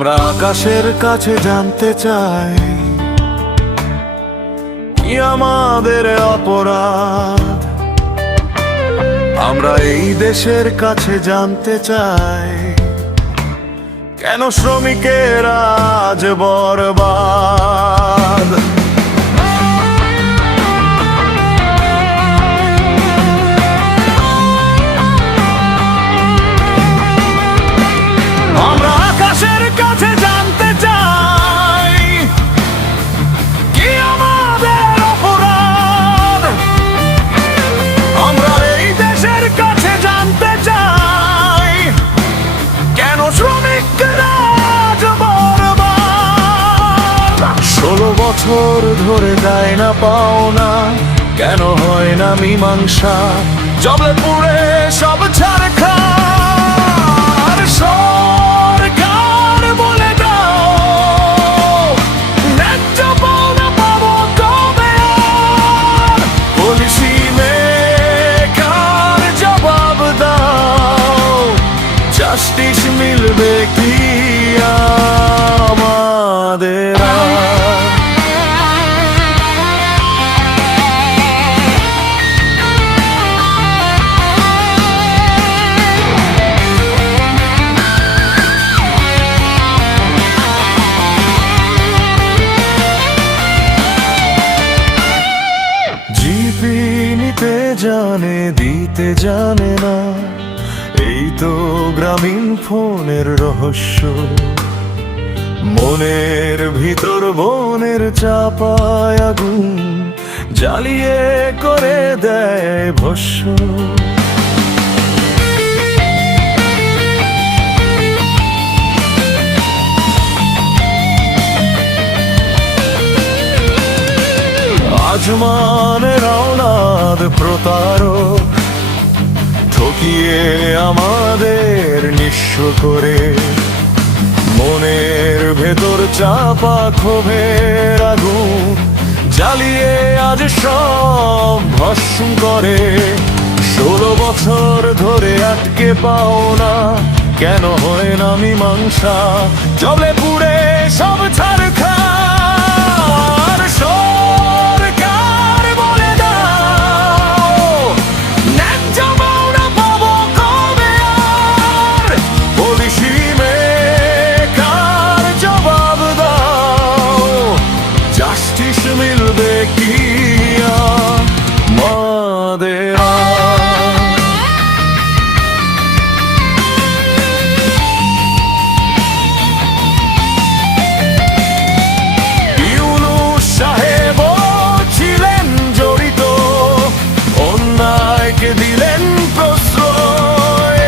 আমরা আকাশের কাছে জানতে চাই কি আমাদের অপরাধ। আমরা এই দেশের কাছে জানতে চাই কেন শ্রমিকের আজ বরবাদ। আমরা আকাশের কাছে জানতে চাই কি আমাদের অপরাধ। আমরা এই দেশের কাছে জানতে চাই কেন শ্রমিকরা আজ বরবাদ। 16 বছর ধরে দেয় না পাওনা, কেন হয় না মীমাংসা? জবে পুড়ে সব ছারখার। সরকার বলে দাও ন্যায্য পাওনা পাবো কবে আর? পুলিশি মেকার জবাব দাও, জাস্টিস মিলবে কি আমাদের আর? নিতে জানে দিতে জানে না, এই তো গ্রামীণ ফোনের রহস্য। মনের ভিতর বনের চাপায় আগুন জ্বালিয়ে করে দেয় ভস্য। আজমানের আওলাদ প্রতারক ঠকিয়ে আমাদের নিঃস্ব করে। মনের ভেতর চাপা ক্ষোভের আগুন জ্বালিয়ে আজ সব ভস্ম করে। 16 বছর ধরে আটকে পাও না, কেন হয় না মীমাংসা? জলে পুড়ে সব ছারখার। সরকার বলে দাও ন্যায্য পাওনা পাবো কবে আর? পুলিশি মেকার জবাব দাও, জাস্টিস মিলবে কি আমাদের আর? দিলেন প্রশ্রয়,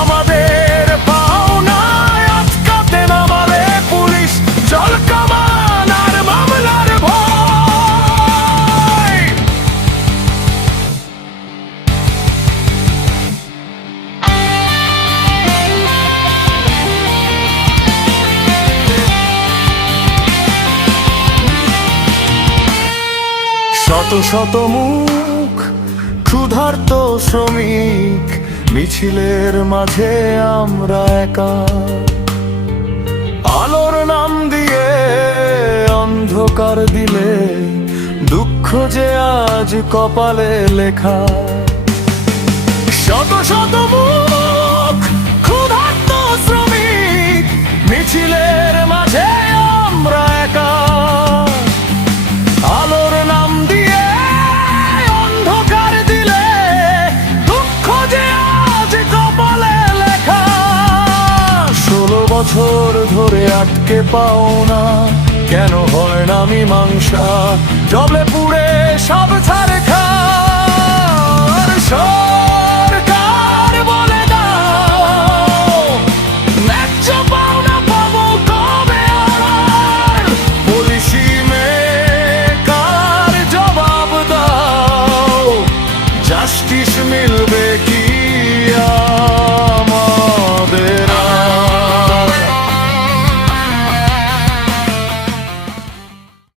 আমাদের পাওনায় আটকাতে নামালে পুলিশ জল কামান আর মামলার ভয়। শত শত মুখ ক্ষুধার্ত শ্রমিক মিছিলের মাঝে আমরা একা। আলোর নাম দিয়ে অন্ধকার দিলে দুঃখ যে আজ কপালে লেখা। শত শত মুখ ক্ষুধার্ত শ্রমিক মিছিলের মাঝে আমরা একা। আলোর নাম দিয়ে অন্ধকার দিলে দুঃখ যে আজ কপালে লেখা। 16 বছর ধরে আটকে পাও না, কেন হয় না মীমাংসা? জলে পুড়ে সব ছারখার। সরকার বলে দাও ন্যায্য পাওনা পাবো কবে আর? পুলিশি মেকার জবাব দাও, জাস্টিস মিলবে কি আর?